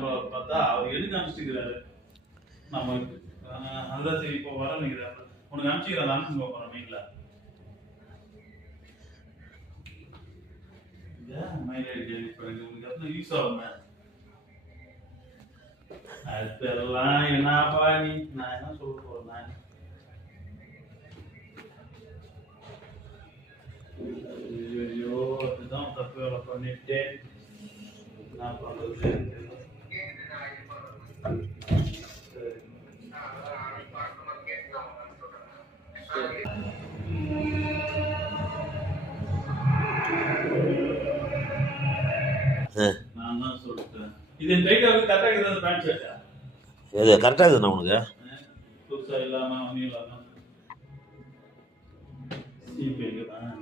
Number பார்த்தா அவர் எதுக்கு அனுப்பிச்சுக்கிறாரு நமக்கு. அதுதான் சரி இப்போ வர நினைக்கிறாரு. உனக்கு அனுப்பிச்சுக்கிறேன், அனுப்பிச்சு போகிறேன் மெயின்ல. மெயில் ஐடி டெலிட் பண்ணி உனக்கு எத்தனை யூஸ் ஆகுங்க அதெல்லாம் என்னப்பா நீ. நான் என்ன சொல்ல போறேன், ஐயோ அதுதான் தப்பு வேலை பண்ணிட்டேன். என்ன பண்றது? நான் தான் சொல்லிட்டேன். இது டைட்டாக கரெக்டாக இருக்குது பேண்ட் ஷர்ட்டா? இது கரெக்டாக இருக்குதுண்ணா உனக்கு. புதுசாக இல்லாமல் ஒன்றும் இல்லாமல் சீப்பேக்கு தான்.